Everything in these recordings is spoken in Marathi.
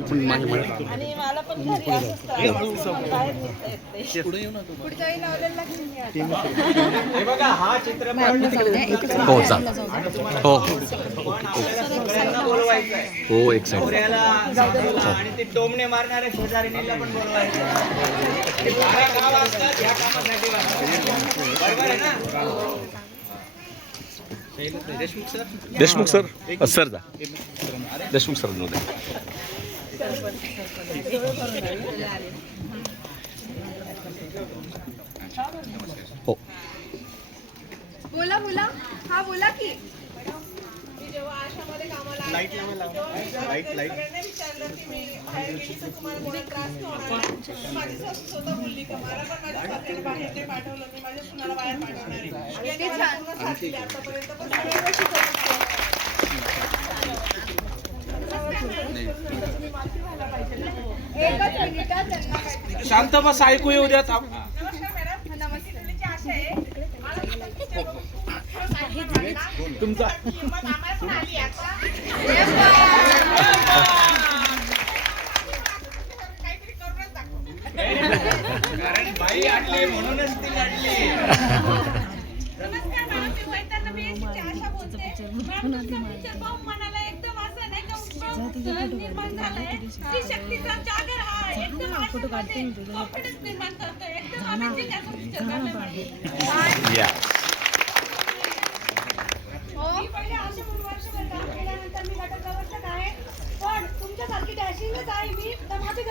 पण माझ्या मनात आणि मला पण घरी असंच त्रास होतो. बाहेर निघता येत नाही. पुढच्या वेळी नवऱ्याला घेऊन या. हे बघा हा चित्रपट हो चाल हो. हो आणि ते टोमणे मारणाऱ्या शेजारीला पण बोलवायचं आहे. ते बारा गाव असतात ह्या कामासाठी वाजतात. बरोबर आहे ना? Deshmukh sir? Deshmukh sir? Sir जा. देशमुख सर नव्हते हो. बोला बोला. हा बोला की. मी तेव्हा मी जेव्हा सगळ्यांना विचारलं की मी बाहेर गेली तर तुम्हाला कोणाला त्रास नाही होणार ना? माझी सासू स्वतः बोलली का मला पण माझ्या सासऱ्याने बाहेर नाही पाठवलं मी माझ्या सुनाला बाहेर पाठवणार आहे. आणि त्यांनी पूर्ण साथ दिली आतापर्यंत पण सगळ्या गोष्टी करून ठेवल्या. एकच मिनिट हा, त्यांना काय- शांत बस ऐकू येऊ द्या थांब. नमस्कार मॅडम नमस्ते मुलीची आशा आहे मला तुमचा किंमत आम्हाला पण आली आता काहीतरी करूनच दाखव कारण बाई आणली म्हणूनच ती लढली नमस्कार मॅडम मी वैतरणी बीएससीची आशा बोलते. मॅडम तुमचा पिक्चर पाहून मनाला एकदम असं नाही का उत्साह निर्माण झालाय. ती शक्तीचा जागर हा एकदम मी केल्यानंतर मी आहे पण तुमच्यासारखी आहे मी तर घरचे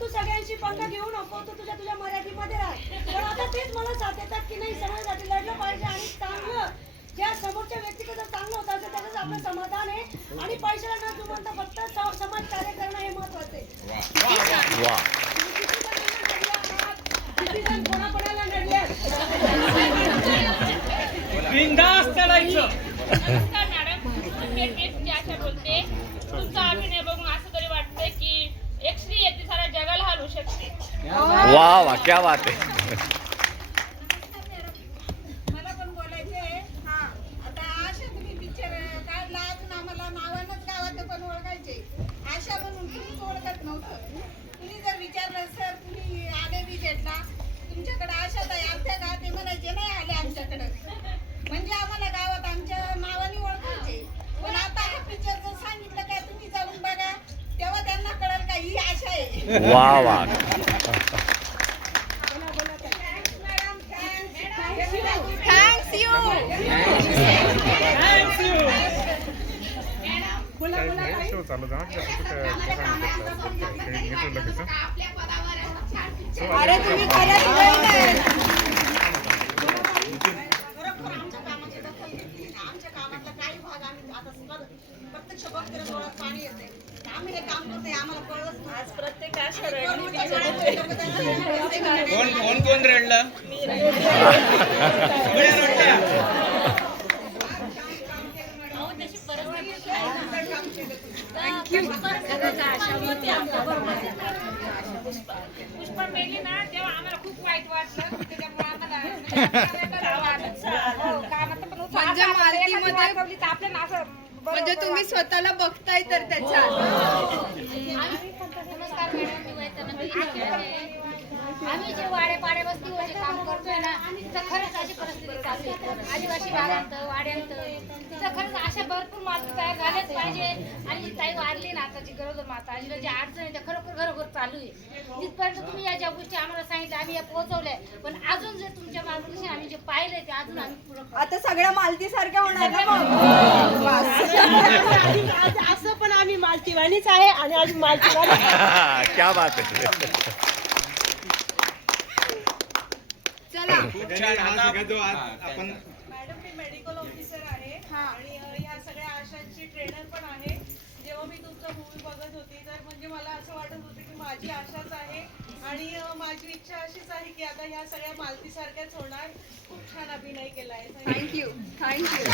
तू सगळ्यांशी पंग घेऊ नको तू तुझ्या तुझ्या मर्यादेमध्ये राह पण आता तेच मला साथ येतात की नाही समाजासाठी लढलं पाहिजे आणि चांगलं ज्या समोरच्या व्यक्तीचं जर चांगलं होत असेल त्याचंच आपलं समाधान आहे. आणि पैशाला न जुमानता फक्त स- समाज कार्य करणं हे महत्वाचं आहे. वा किती जण कोणाकोणाला नडले बिनधास्त चढायचं. नमस्कार मॅडम. मी टेस्टची आशा बोलते. तुमचा अभिनय बघून असं तरी वाटतंय की एक स्त्री आहे ती साऱ्या जगाला हलवू शकते. वा वा क्या बात आहे मला पण बोलायचंय हा आता आशा तुम्ही पिक्चर काढला अजून आम्हाला नावानच गावात पण आशा म्हणून तुम्हीच ओळखत नव्हतं. तुम्ही जर विचारलं सर तुम्ही आले विजेटला तुमच्याकडे आशा ताई आमच्या गावात ते म्हणायचे नाही आले आमच्याकडे. म्हणजे आम्हाला गावात आमच्या नावाने ओळखायचे. पण आता हा पिक्चर जर सांगितलं काय तुम्ही जाऊन बघा तेव्हा त्यांना कळेल का ही आशा आहे. वा वा thanks madam thanks thanks you अरे तुम्ही खरंच वेळ नाही खरोखर आमच्या कामाची दखल घेतली नाही. आमच्या कामातला काही भाग आम्ही आता स्व- प्रत्यक्ष बघतो डोळ्यात पाणी येते आम्ही हे काम करतोय आम्हाला कळलंच नाही. आज प्रत्येक आशा कोण होतं काय होतं त्यांना कोण कोण कोण रडलं उड्या रडल्या. पुष्पा ना तेव्हा आम्हाला खूप वाईट वाटलं त्याच्यामुळे आम्हाला म्हणजे तर म्हणजे तुम्ही स्वतःला बघताय तर आम्ही जे वाडे पाडे वस्तीवर जे काम करतोय ना तिथं खरंच अशी परिस्थिती चालू आहे. आदिवासी भागांत वाड्यांत तिथं खरंच अशा भरपूर मालकी तयार झाल्याच पाहिजे. आणि जी ताई वाढली ना आताची गरोदर माता आजीला जी अडचण आहे त्या खरोखर घरोघर चालू आहे. तिथपर्यंत तुम्ही या ज्या गोष्टी आम्हाला सांगितल्या आम्ही या पोहोचवल्या. पण अजून जे तुमच्या मार्गदर्शन आम्ही जे पाहिलंय ते अजून आम्ही पुढं. आता सगळ्या मालती सारख्या होणार ना मग बस. आज असं पण आम्ही मालतीवाणीच आहे आणि आज मालतीवाणी क्या बात आहे. छान हा सगळा जो आज आपण मॅडम मी मेडिकल ऑफिसर आहे आणि अ, ह्या सगळ्या आशांची ट्रेनर पण आहे. जेव्हा मी तुमचा मूवी बघत होती तर म्हणजे मला असं वाटत होतं की माझी आशाच आहे आणि अ, माझी इच्छा अशीच आहे की आता ह्या सगळ्या मालतीसारख्याच होणार. खूप छान अभिनय केलाय. थँक्यू थँक्यू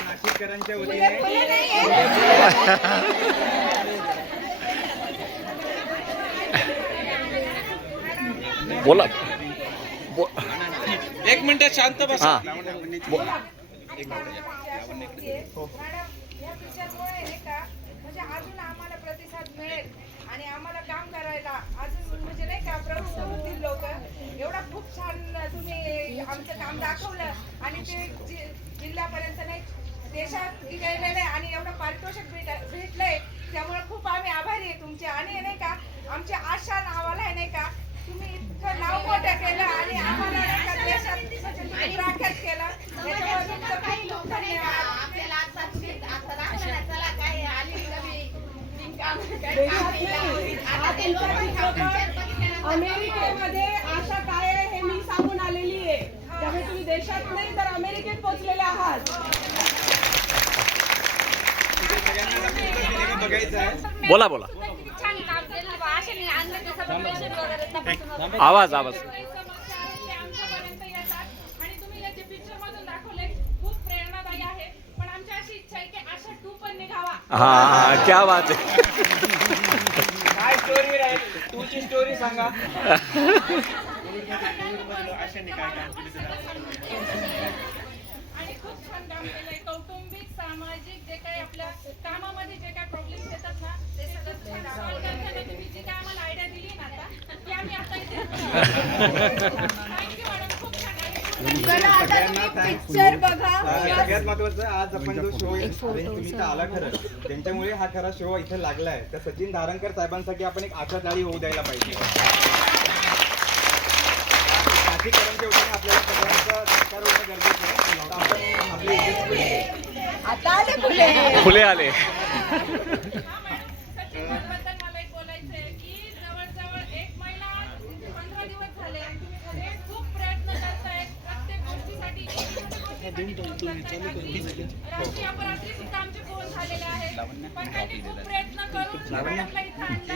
नाशिककरांच्या वतीने बोला. बो- एक मिनिट शांत बसा. हा. बो- मॅडम या पिक्चरमुळे नाही का म्हणजे अजून आम्हाला प्रतिसाद मिळेल आणि आम्हाला काम करायला अजून म्हणजे नाही का प्रवृत्त होतील लोक एवढा खूप छान तुम्ही आमचं काम दाखवलं आणि ते जि- जिल्ह्यापर्यंत नाही देशात गेलेलं आहे आणि एवढं पारितोषिक भेट भेटलंय त्यामुळे खूप आम्ही आभारी आहे तुमचे आणि नाही का आमच्या आशा नावाला आहे नाही का तुम्ही इतकं नाव मोठं केलं आणि आम्हाला नाही का देशात म्हणजे तुम्ही प्रख्यात केलं त्याच्यामुळे तुमचं खूप खूप धन्यवाद आपल्याला आता तुम्ही आता दाखवलं ना, चला काय आली नवी अमेरिकेमध्ये आशा काय आहे हे मी सांगून आलेली आहे. त्यामुळे तुम्ही देशात नाही तर अमेरिकेत पोहोचलेले आहात. बोला बोला. आवाज आवाज. काही समस्या आहेत ते आमच्यापर्यंत येतात आणि तुम्ही याचे पिक्चर मधून दाखवले खूप प्रेरणादायी आहे. पण आमची अशी इच्छा आहे की अशा टू पण निघावा हा क्या बात आहे काय स्टोरी राहील तुमची स्टोरी सांगा. आणि खूप छान काम केलंय. कौटुंबिक सामाजिक जे काही आपल्या कामामध्ये जे काही प्रॉब्लेम्स येतात ना ते सगळं तुम्ही जी काय आम्हाला आयडिया दिली ना आता ती आम्ही आता इथे पिक्चर बघा. सगळ्यात महत्वाचं आज आपण जो शो तुम्ही इथं आला खरं. त्यांच्यामुळे हा खरा शो इथं लागलाय तर सचिन धारणकर साहेबांसाठी आपण एक आशा ताळी होऊ द्यायला पाहिजे. आपल्याला सगळ्यांचं होणं गरजेचं आहे. आपली फुले आले हा मॅडम सचिनबद्दल मला एक बोलायचं आहे की जवळजवळ एक महिना पंधरा दिवस झाले. खूप प्रत्येक अपरात्री सुद्धा आमचे फोन झालेले आहेत पण त्यांनी खूप प्रयत्न करून इथं खूप प्रयत्न केले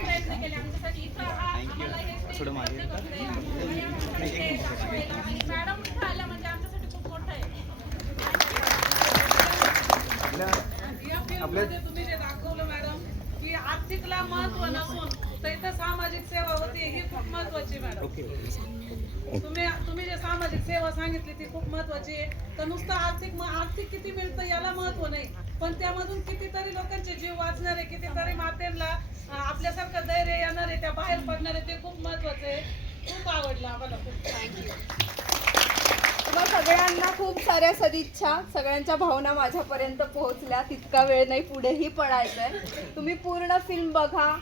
प्रयत्न केले आमच्यासाठी इथं आम्हाला हे मॅडम इथं म्हणजे आमच्यासाठी खूप मोठं आहे तुम्ही जे दाखवलं मॅडम की आर्थिकला महत्त्व नसून तर इथं सामाजिक सेवा होती ही खूप महत्वाची मॅडम. तुम्ही तुम्ही जे सामाजिक सेवा सांगितली ती खूप महत्वाची आहे. तर नुसतं आर्थिक म- आर्थिक किती मिळतं याला महत्त्व नाही. पण त्यामधून कितीतरी लोकांचे जीव वाचणार आहे कितीतरी मातेंना अं, आपल्यासारखं धैर्य येणार आहे त्या बाहेर पडणार आहे ते खूप महत्वाचं आहे. खूप आवडलं आम्हाला. खूप तुम्हा सगळ्यांना खूप साऱ्या सदिच्छा. सगळ्यांच्या भावना माझ्यापर्यंत पोहोचल्या. तितका वेळ नाही पुढेही पडायचंय तुम्ही पूर्ण फिल्म बघा.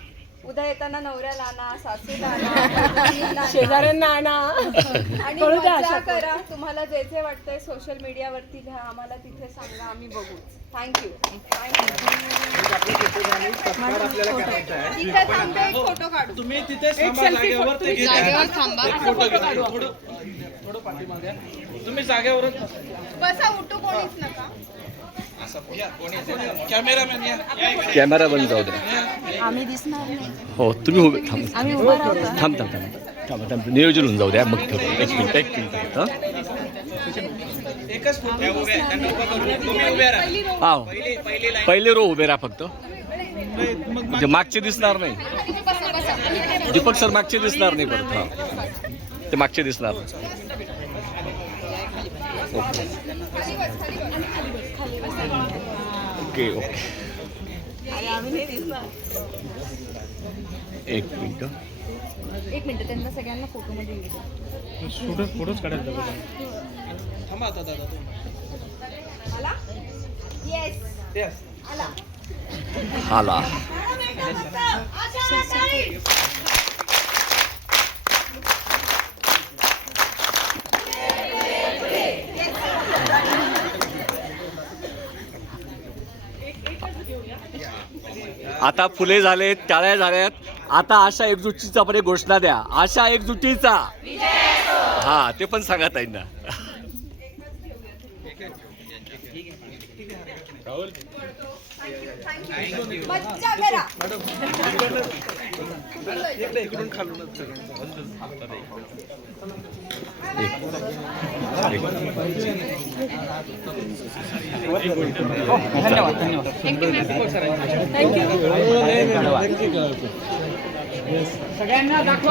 उद्या येताना नवऱ्याला आणा सासूला आणा शेजाऱ्यांना आणा. आणि मजा करा. तुम्हाला जे जे वाटतंय सोशल मीडियावरती लिहा. आम्हाला तिथे सांगा. आम्ही बघू थँक्यू एक फोटो काढू. तुम्ही तिथे घ्या. तुम्ही जागेवरच बसा उठू कोणीच नका. कॅमेरा बंद जाऊ द्या हो तुम्ही उभे थांब. थांब थांब थांब. थांब थांब. नियोजन होऊन जाऊ द्या. मग ठेवू एक मिनिट एक मिनिट हां? हा पहिले रो उभे राहा फक्त. म्हणजे मागचे दिसणार नाही. दीपक सर मागचे दिसणार नाही परत हा. ते मागचे दिसणार नाही. Okay okay. एक मिनिट एक मिनिट त्यांना सगळ्यांना फोटो मध्ये घेतो फोटोच काढायला थांबा आता दादा आला? येस येस आला. आला. आता फुले झालेत टाळ्या झाल्यात. आता आशा एकजुटीचा पण एक घोषणा द्या. आशा एकजुटीचा. हा ते पण सांगा ताईंना. मज्जा करा इकडून खालूनच सगळ्यांना दाखवा.